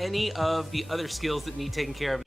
any of the other skills that need taken care of.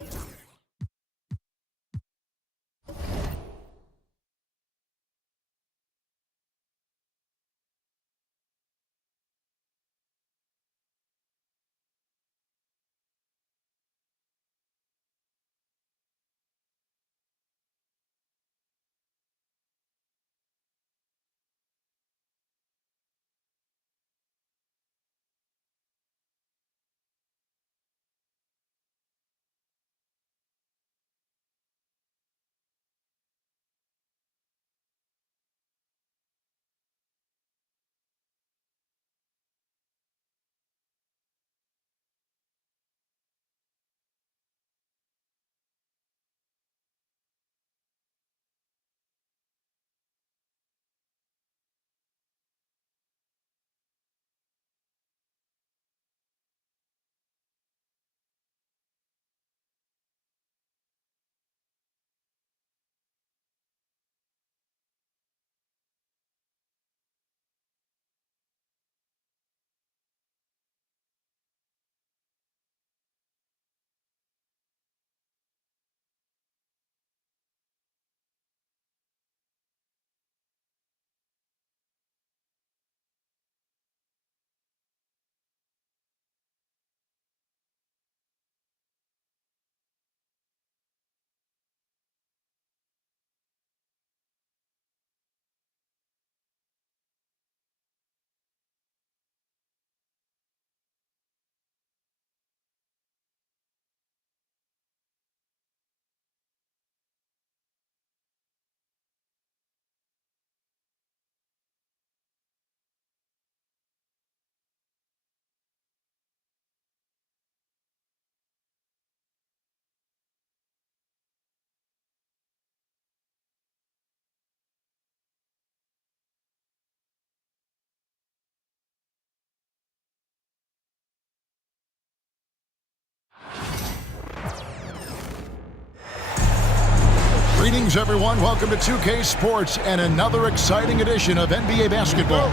Greetings, everyone. Welcome to 2K Sports and another exciting edition of NBA basketball.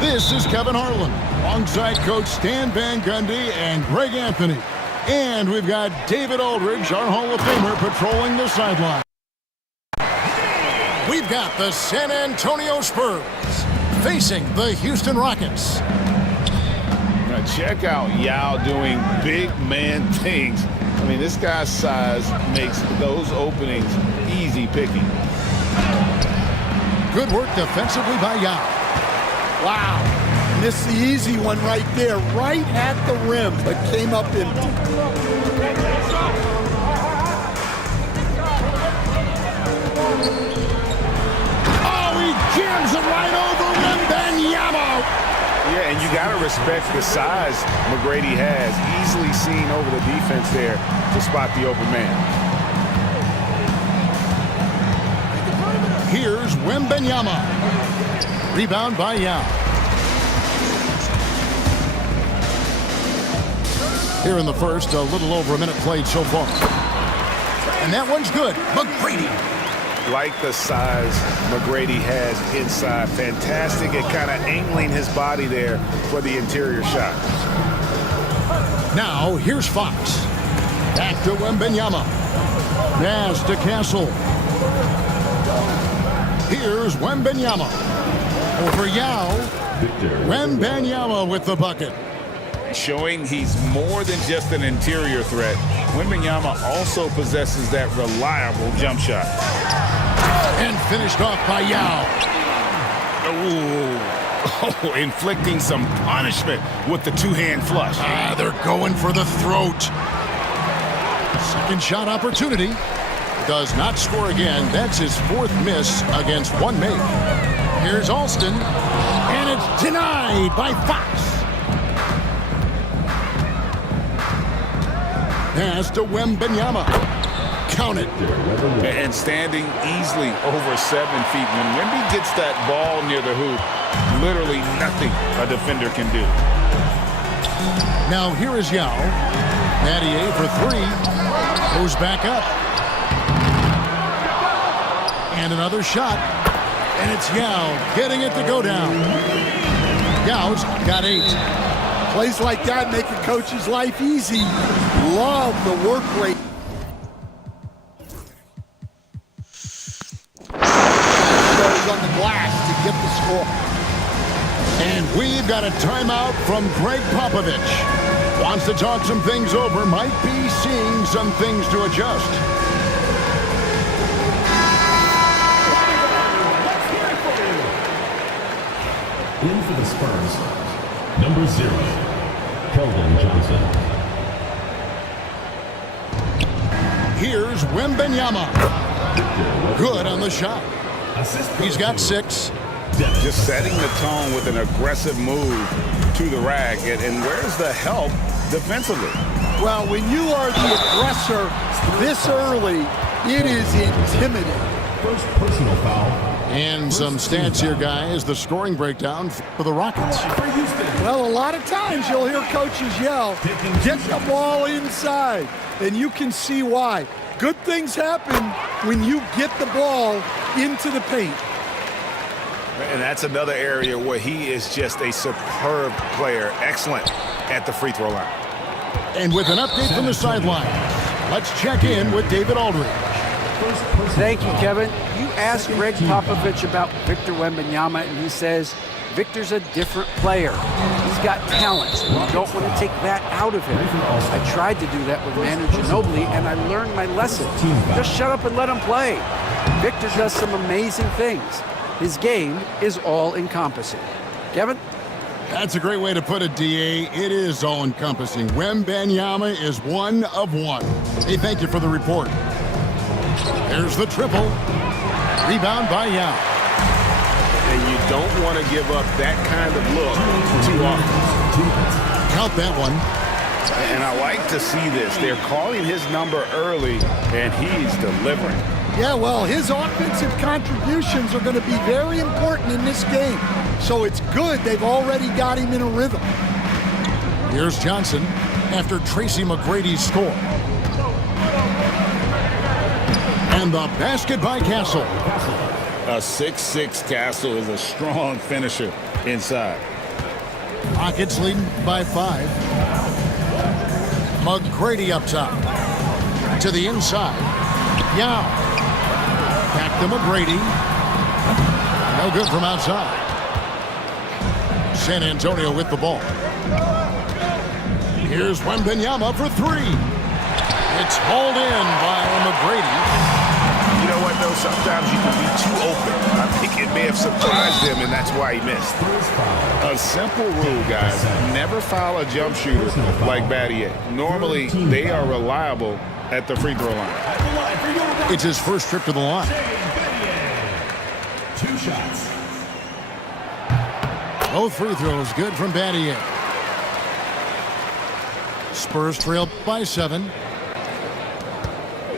This is Kevin Harlan, alongside Coach Stan Van Gundy and Greg Anthony. And we've got David Aldridge, our Hall of Famer, patrolling the sideline. We've got the San Antonio Spurs facing the Houston Rockets. Now check out Yao doing big man things. I mean, this guy's size makes those openings easy picking. Good work defensively by Yao. Wow. Missed the easy one right there, right at the rim, but came up empty. Oh, he jams it right over Wembanyama. Yeah, and you got to respect the size McGrady has. Easily seen over the defense there to spot the open man. Here's Wembanyama. Rebound by Yao. Here in the first, a little over a minute played so far. And that one's good. McGrady. Like the size McGrady has inside. Fantastic at kind of angling his body there for the interior shot. Now, here's Fox. Back to Wembanyama. Pass to Castle. Here's Wembanyama. Over Yao. Wembanyama with the bucket. Showing he's more than just an interior threat. Wembanyama also possesses that reliable jump shot. And finished off by Yao. Oh, inflicting some punishment with the two-hand flush. They're going for the throat. Second shot opportunity. Does not score again. That's his fourth miss against one made. Here's Alston. And it's denied by Fox. Pass to Wembanyama. Count it. And standing easily over 7 feet. When Wemby gets that ball near the hoop, literally nothing a defender can do. Now here is Yao. Mattier for three. Goes back up. And another shot. And it's Yao getting it to go down. Yao's got 8. Plays like that make a coach's life easy. Love the work rate. Goes on the glass to get the score. And we've got a timeout from Greg Popovich. Wants to talk some things over, might be seeing some things to adjust. In for the Spurs, number 0, Keldon Johnson. Here's Wembanyama. Good on the shot. He's got 6. Just setting the tone with an aggressive move to the rack. And where's the help defensively? Well, when you are the aggressor this early, it is intimidating. First personal foul. And some stats here, guys. The scoring breakdown for the Rockets. Well, a lot of times you'll hear coaches yell, get the ball inside, and you can see why. Good things happen when you get the ball into the paint. And that's another area where he is just a superb player. Excellent at the free throw line. And with an update from the sideline, let's check in with David Aldridge. Thank you, Kevin. You asked Greg Popovich about Victor Wembanyama, and he says Victor's a different player. He's got talent, so you don't want to take that out of him. I tried to do that with Manu Ginobili, and I learned my lesson. Just shut up and let him play. Victor does some amazing things. His game is all-encompassing. Kevin? That's a great way to put it, D.A. It is all-encompassing. Wembanyama is one of one. Hey, thank you for the report. There's the triple. Rebound by Yao. And you don't want to give up that kind of look too often. Count that one. And I like to see this. They're calling his number early, and he's delivering. Yeah, well, his offensive contributions are going to be very important in this game. So it's good they've already got him in a rhythm. Here's Johnson after Tracy McGrady's score. And the basket by Castle. A 6'6" Castle is a strong finisher inside. Rockets leading by 5. McGrady up top. To the inside. Yao. Back to McGrady. No good from outside. San Antonio with the ball. Here's Wembanyama for 3. It's hauled in by McGrady. You know what, though? Sometimes you can be too open. I think it may have surprised him, and that's why he missed. A simple rule, guys. Never foul a jump shooter like Battier. Normally, they are reliable at the free throw line. It's his first trip to the line. 2 shots. Both free throws good from Battier. Spurs trail by 7.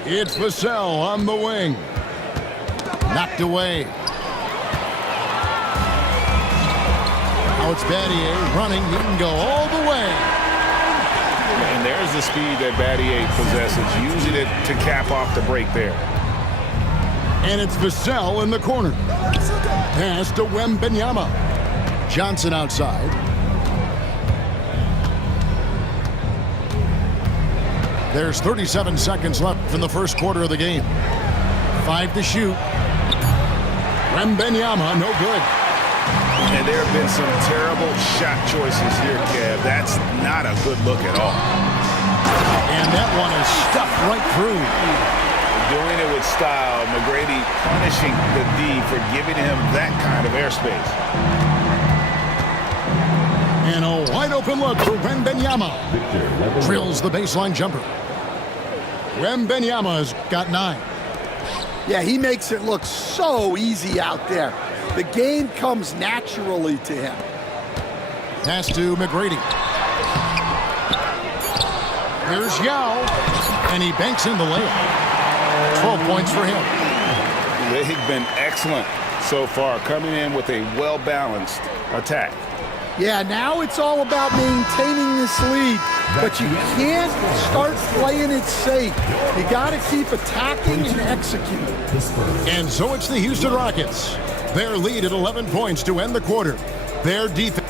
It's Vassell on the wing. Knocked away. Now it's Battier running. He can go all the way. And there's the speed that Battier possesses, using it to cap off the break there. And it's Vassell in the corner. Pass to Wembanyama. Johnson outside. There's 37 seconds left in the first quarter of the game. 5 to shoot. Wembanyama, no good. And there have been some terrible shot choices here, Kev. That's not a good look at all. And that one is stuffed right through. Doing it with style. McGrady punishing the D for giving him that kind of airspace. And a wide open look for Wembanyama. Drills the baseline jumper. Wembanyama's got 9. Yeah, he makes it look so easy out there. The game comes naturally to him. Pass to McGrady. Here's Yao. And he banks in the layup. 12 points for him. They've been excellent so far, coming in with a well-balanced attack. Yeah, now it's all about maintaining this lead, but you can't start playing it safe. You got to keep attacking and executing. And so it's the Houston Rockets. Their lead at 11 points to end the quarter. Their defense.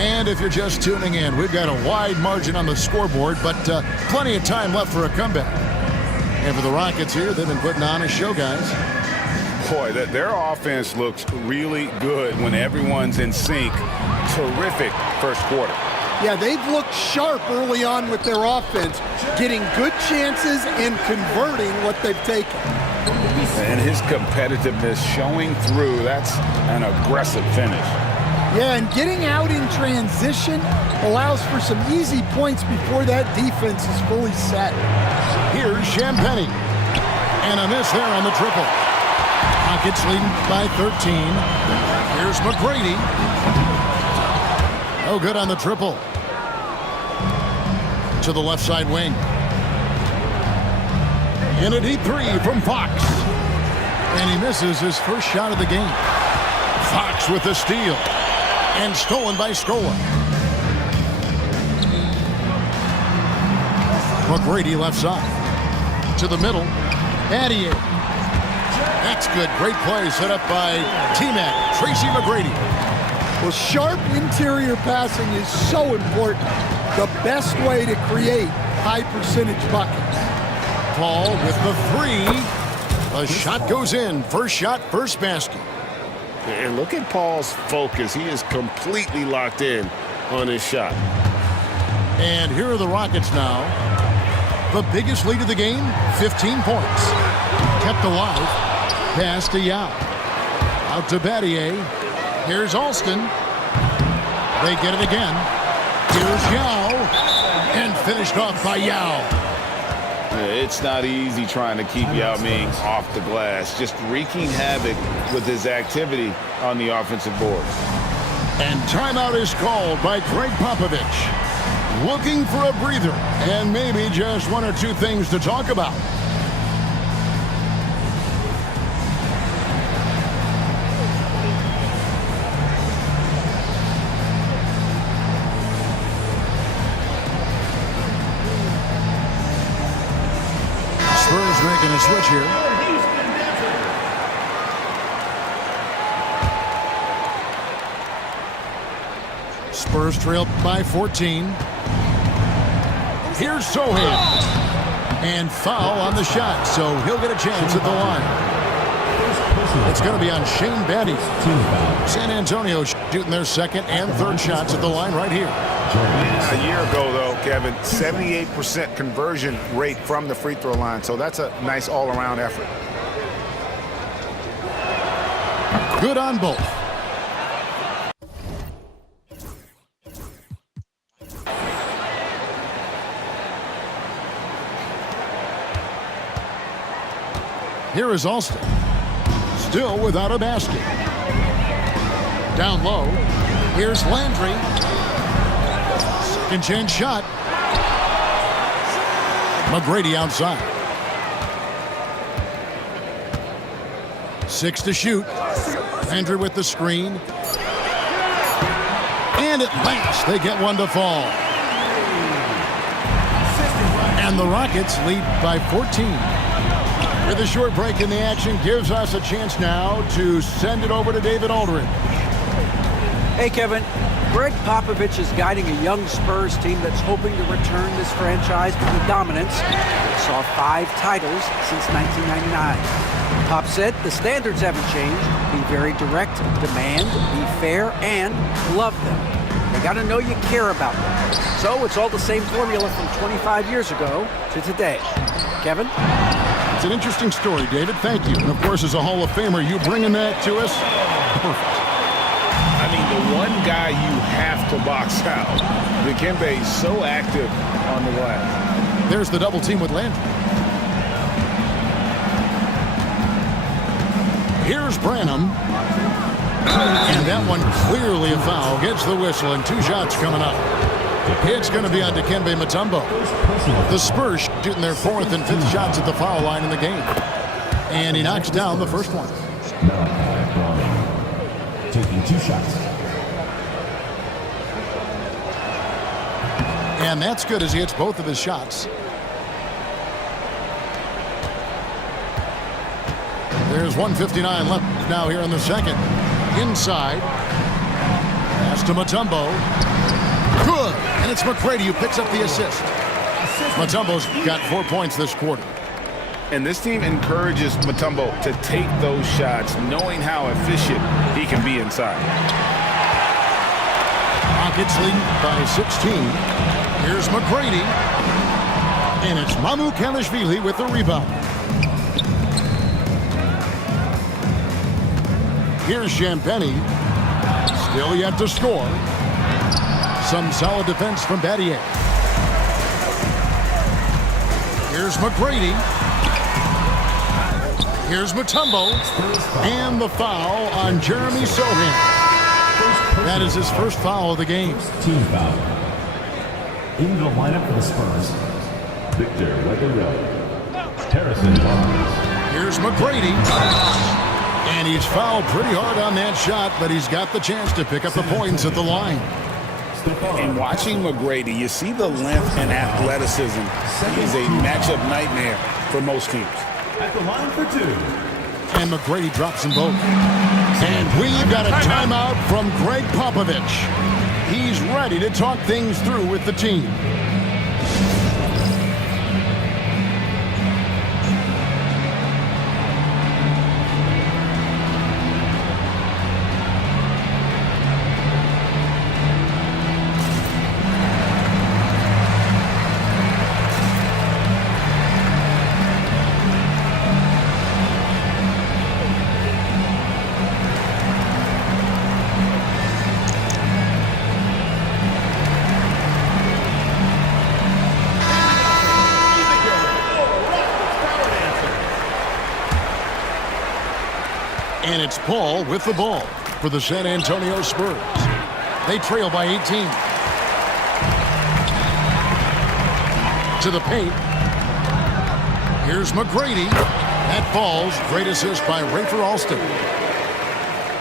And if you're just tuning in, we've got a wide margin on the scoreboard, but plenty of time left for a comeback. And for the Rockets here, they've been putting on a show, guys. Boy, their offense looks really good when everyone's in sync. Terrific first quarter. Yeah, they've looked sharp early on with their offense, getting good chances and converting what they've taken. And his competitiveness showing through. That's an aggressive finish. Yeah, and getting out in transition allows for some easy points before that defense is fully set. Here's Champagnie. And a miss there on the triple. Rockets leading by 13. Here's McGrady. No good on the triple. To the left side wing. In a deep three from Fox. And he misses his first shot of the game. Fox with the steal. And stolen by Scola. McGrady left side. To the middle. Battier. That's good. Great play set up by T-Mac. Tracy McGrady. Well, sharp interior passing is so important. The best way to create high percentage buckets. Paul with the three. The shot goes in. First shot, first basket. And look at Paul's focus. He is completely locked in on his shot. And here are the Rockets now. The biggest lead of the game, 15 points. Kept alive. Pass to Yao. Out to Battier. Here's Alston. They get it again. Here's Yao. And finished off by Yao. It's not easy trying to keep Yao Ming off the glass. Just wreaking havoc with his activity on the offensive board. And timeout is called by Greg Popovich. Looking for a breather and maybe just one or two things to talk about. Spurs making a switch here. Spurs trail by 14. Here's Sohan. And foul on the shot, so he'll get a chance at the line. It's going to be on Shane Battier. San Antonio shooting their second and third shots at the line right here. A year ago, though, Kevin, 78% conversion rate from the free throw line, so that's a nice all-around effort. Good on both. Here is Alston. Still without a basket. Down low. Here's Landry. Second chance shot. McGrady outside. 6 to shoot. Landry with the screen. And at last they get one to fall. And the Rockets lead by 14. With a short break in the action gives us a chance now to send it over to David Aldridge. Hey, Kevin. Greg Popovich is guiding a young Spurs team that's hoping to return this franchise to the dominance that saw 5 titles since 1999. Pop said the standards haven't changed. Be very direct, demand, be fair, and love them. They got to know you care about them. So it's all the same formula from 25 years ago to today. Kevin? It's an interesting story, David. Thank you. And, of course, as a Hall of Famer, you bringing that to us? Perfect. I mean, the one guy you have to box out. Dikembe is so active on the glass. There's the double team with Landry. Here's Branham. And that one clearly a foul. Gets the whistle and 2 shots coming up. It's going to be on Dikembe Mutombo. The Spurs shooting their 4th and 5th shots at the foul line in the game. And he knocks down the first one. Taking 2 shots. And that's good as he hits both of his shots. There's 1:59 left now here in the second. Inside. Pass Pass to Mutombo. Good. And it's McGrady who picks up the assist. Mutombo's got 4 points this quarter. And this team encourages Mutombo to take those shots, knowing how efficient he can be inside. Rockets leading by 16. Here's McGrady. And it's Mamukelashvili with the rebound. Here's Champagny. Still yet to score. Some solid defense from Battier. Here's McGrady. Here's Mutombo. And the foul on Jeremy Sohan. That is his first foul of the game. Team foul. In the lineup for the Spurs, Victor Wembanyama, Harrison Barnes. Here's McGrady. And he's fouled pretty hard on that shot, but he's got the chance to pick up the points at the line. And watching McGrady, you see the length and athleticism. He's a matchup nightmare for most teams. At the line for two. And McGrady drops them both. And we've got a timeout from Greg Popovich. He's ready to talk things through with the team. And it's Paul with the ball for the San Antonio Spurs. They trail by 18. To the paint. Here's McGrady. That falls. Great assist by Rafer Alston.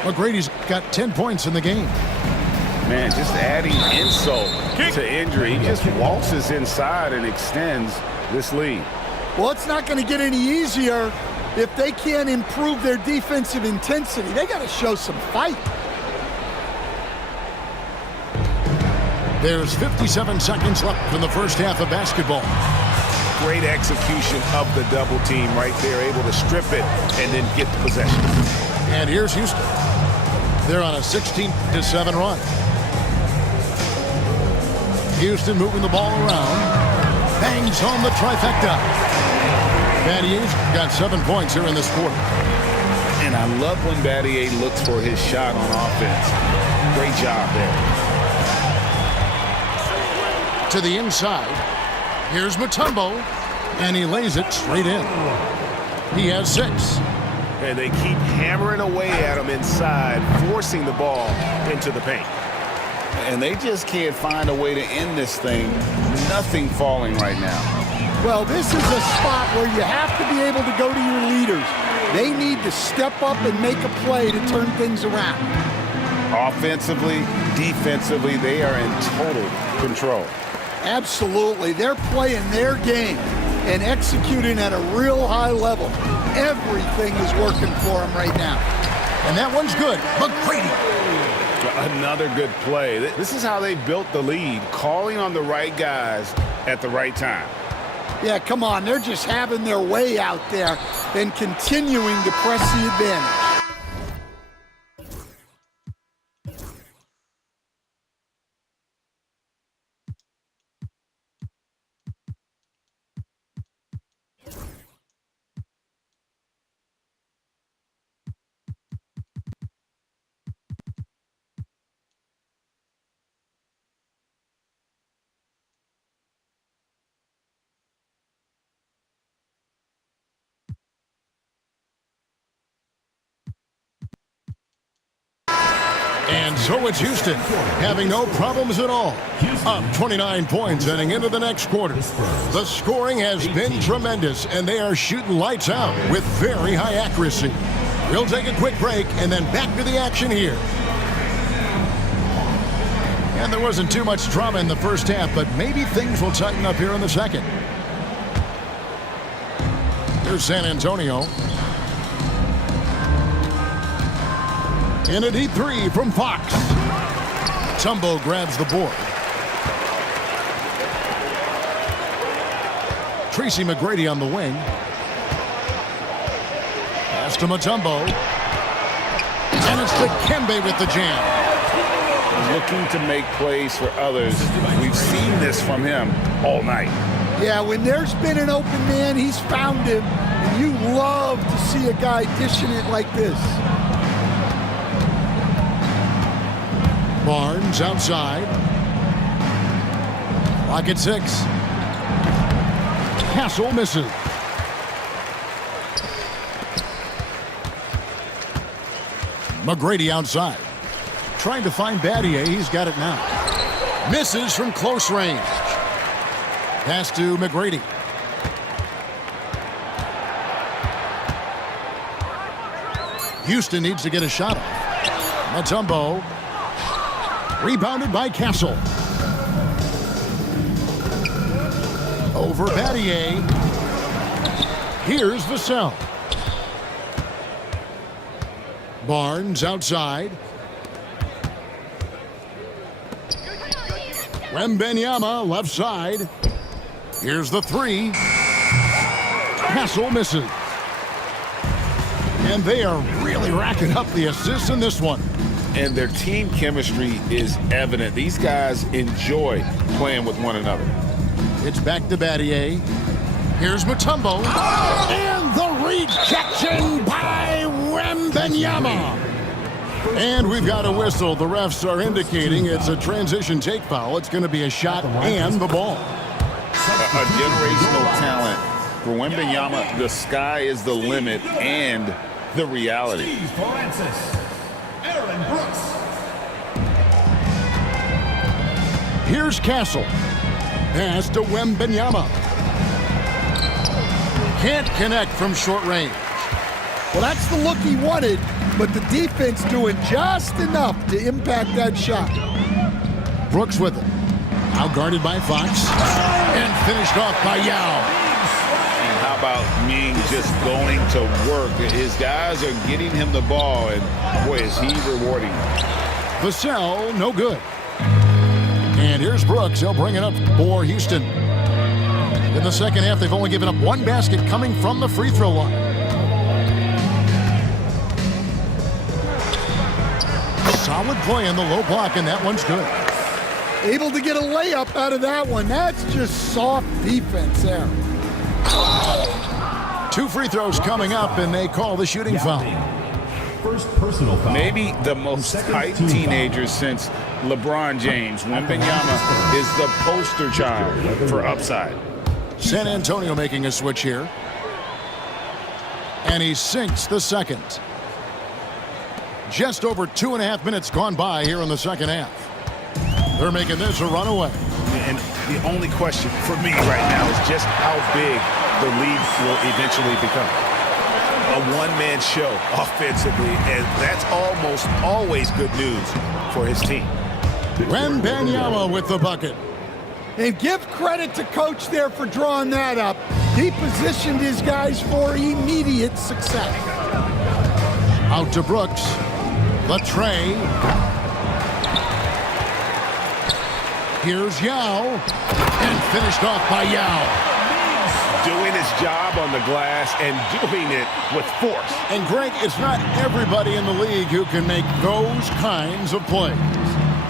McGrady's got 10 points in the game. Man, just adding insult to injury. He just waltzes inside and extends this lead. Well, it's not going to get any easier if they can't improve their defensive intensity. They got to show some fight. There's 57 seconds left in the first half of basketball. Great execution of the double team right there, able to strip it and then get the possession. And here's Houston. They're on a 16-7 run. Houston moving the ball around. Bangs home the trifecta. Battier's got 7 points here in this quarter. And I love when Battier looks for his shot on offense. Great job there. To the inside. Here's Mutombo. And he lays it straight in. He has 6. And they keep hammering away at him inside, forcing the ball into the paint. And they just can't find a way to end this thing. Nothing falling right now. Well, this is a spot where you have to be able to go to your leaders. They need to step up and make a play to turn things around. Offensively, defensively, they are in total control. Absolutely. They're playing their game and executing at a real high level. Everything is working for them right now. And that one's good. McGrady. Another good play. This is how they built the lead, calling on the right guys at the right time. Yeah, come on. They're just having their way out there and continuing to press the advantage. And so it's Houston, having no problems at all. Up 29 points heading into the next quarter. The scoring has been tremendous, and they are shooting lights out with very high accuracy. We'll take a quick break and then back to the action here. And there wasn't too much drama in the first half, but maybe things will tighten up here in the second. Here's San Antonio. In a deep three from Fox. Mutombo grabs the board. Tracy McGrady on the wing. Pass to Mutombo. And it's Dikembe with the jam. Looking to make plays for others. We've seen this from him all night. Yeah, when there's been an open man, he's found him. And you love to see a guy dishing it like this. Barnes outside. Clock at 6. Castle misses. McGrady outside. Trying to find Battier. He's got it now. Misses from close range. Pass to McGrady. Houston needs to get a shot off. Mutombo. Rebounded by Castle. Over Battier. Here's Vassell. Barnes outside. Wembanyama left side. Here's the three. Castle misses. And they are really racking up the assists in this one. And their team chemistry is evident. These guys enjoy playing with one another. It's back to Battier. Here's Mutombo. And the rejection by Wembanyama. And we've got a whistle. The refs are indicating it's a transition take foul. It's going to be a shot and the ball. A generational talent. For Wembanyama, the sky is the limit and the reality. Here's Castle. Pass to Wembanyama. Can't connect from short range. Well, that's the look he wanted, but the defense doing just enough to impact that shot. Brooks with it. Now guarded by Fox. And finished off by Yao. And how about Ming just going to work? His guys are getting him the ball, and boy, is he rewarding. Vassell, no good. And here's Brooks. He'll bring it up for Houston. In the second half, they've only given up one basket coming from the free throw line. Solid play in the low block, and that one's good. Able to get a layup out of that one. That's just soft defense there. 2 free throws coming up, and they call the shooting foul. First personal foul. Maybe the most hyped teenager since LeBron James. Wembanyama is the poster child for upside. San Antonio making a switch here. And he sinks the second. Just over 2.5 minutes gone by here in the second half. They're making this a runaway. And the only question for me right now is just how big the lead will eventually become. A one-man show offensively, and that's almost always good news for his team. Wembanyama with the bucket. And give credit to Coach there for drawing that up. He positioned his guys for immediate success. Out to Brooks. Latre. Here's Yao. And finished off by Yao. Doing his job on the glass and doing it with force. And Greg, it's not everybody in the league who can make those kinds of plays.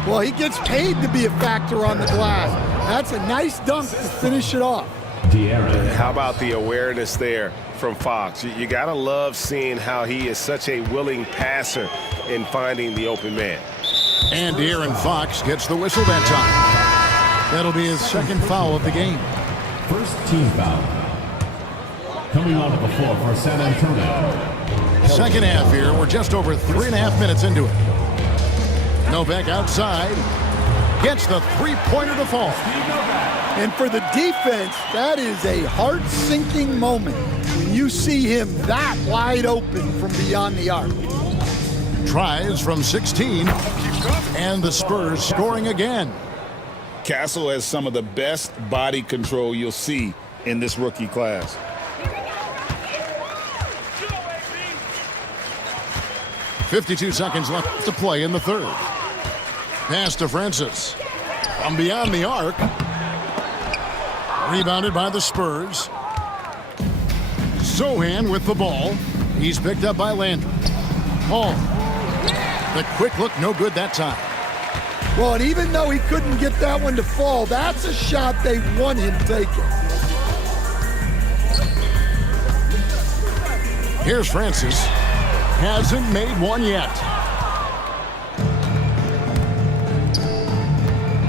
Well, he gets paid to be a factor on the glass. That's a nice dunk to finish it off. De'Aaron. How about the awareness there from Fox? You got to love seeing how he is such a willing passer in finding the open man. And De'Aaron Fox gets the whistle that time. That'll be his second foul of the game. First team foul. Coming onto the floor for San Antonio. Second half here. We're just over 3.5 minutes into it. Novak outside. Gets the three-pointer to fall. And for the defense, that is a heart-sinking moment when you see him that wide open from beyond the arc. Tries from 16. And the Spurs scoring again. Castle has some of the best body control you'll see in this rookie class. .52 seconds left to play in the third. Pass to Francis. From beyond the arc. Rebounded by the Spurs. Sochan with the ball. He's picked up by Landry. Paul. The quick look, no good that time. Well, and even though he couldn't get that one to fall, that's a shot they want him taking. Here's Francis. Hasn't made one yet.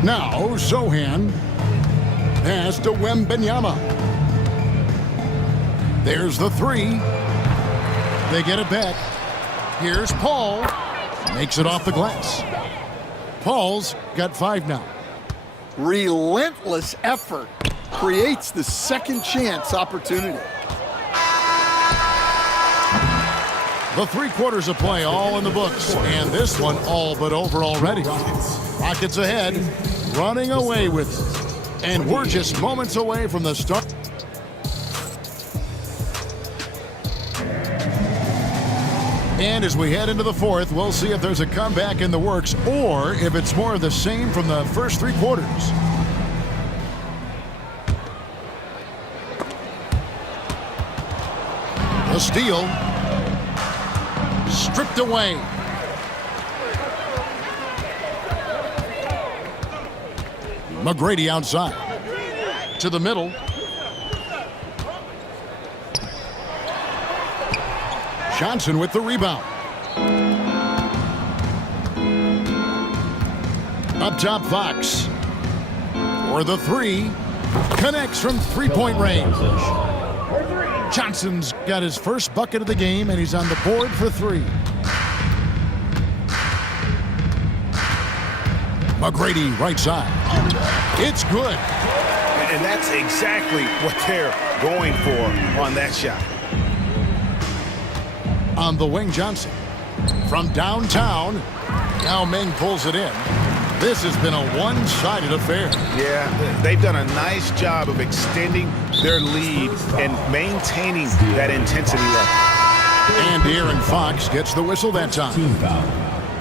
Now, Sochan. Pass to Wembanyama. There's the three. They get it back. Here's Paul. Makes it off the glass. Paul's got 5 now. Relentless effort creates the second chance opportunity. The 3 quarters of play all in the books, and this one all but over already. Rockets ahead, running away with it. And we're just moments away from the start. And as we head into the 4th, we'll see if there's a comeback in the works or if it's more of the same from the first 3 quarters. The steal. Stripped away. McGrady outside. To the middle. Johnson with the rebound. Up top, Fox. For the 3. Connects from 3-point range. Johnson's got his first bucket of the game, and he's on the board for 3. McGrady, right side. It's good. And that's exactly what they're going for on that shot. On the wing, Johnson. From downtown, Yao Ming pulls it in. This has been a one-sided affair. Yeah, they've done a nice job of extending their lead and maintaining that intensity level. And De'Aaron Fox gets the whistle that time. Team foul.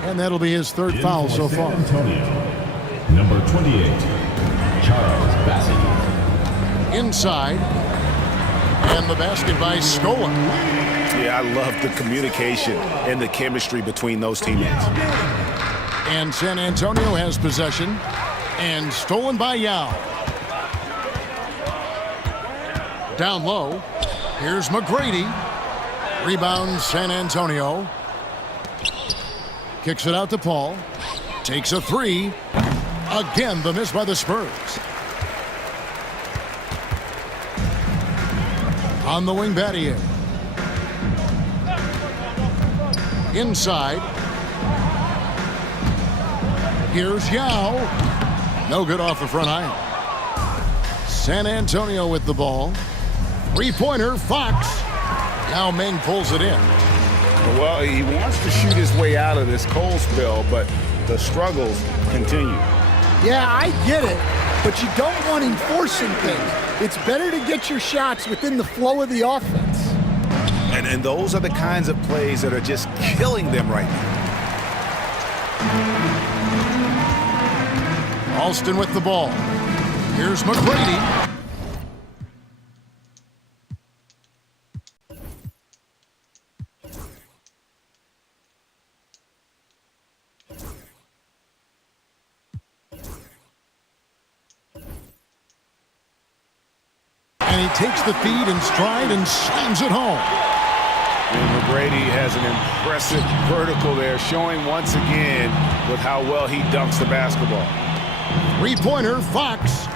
And that'll be his 3rd foul so far. San Antonio. Number 28, Charles Bassey. Inside. And the basket by Scola. Yeah, I love the communication and the chemistry between those teammates. And San Antonio has possession. And stolen by Yao. Down low. Here's McGrady. Rebound San Antonio. Kicks it out to Paul. Takes a 3. Again, the miss by the Spurs. On the wing, Battier. Inside. Here's Yao. No good off the front iron. San Antonio with the ball. 3-pointer, Fox. Yao Ming pulls it in. Well, he wants to shoot his way out of this cold spell, but the struggles continue. Yeah, I get it, but you don't want him forcing things. It's better to get your shots within the flow of the offense. And those are the kinds of plays that are just killing them right now. Alston with the ball. Here's McGrady. And he takes the feed in stride and slams it home. And McGrady has an impressive vertical there, showing once again with how well he dunks the basketball. 3-pointer, Fox.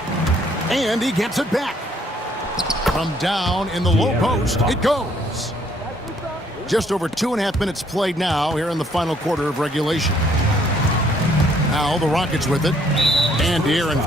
And he gets it back. From down in the low post, it goes. Just over 2.5 minutes played now here in the final quarter of regulation. Now the Rockets with it. And De'Aaron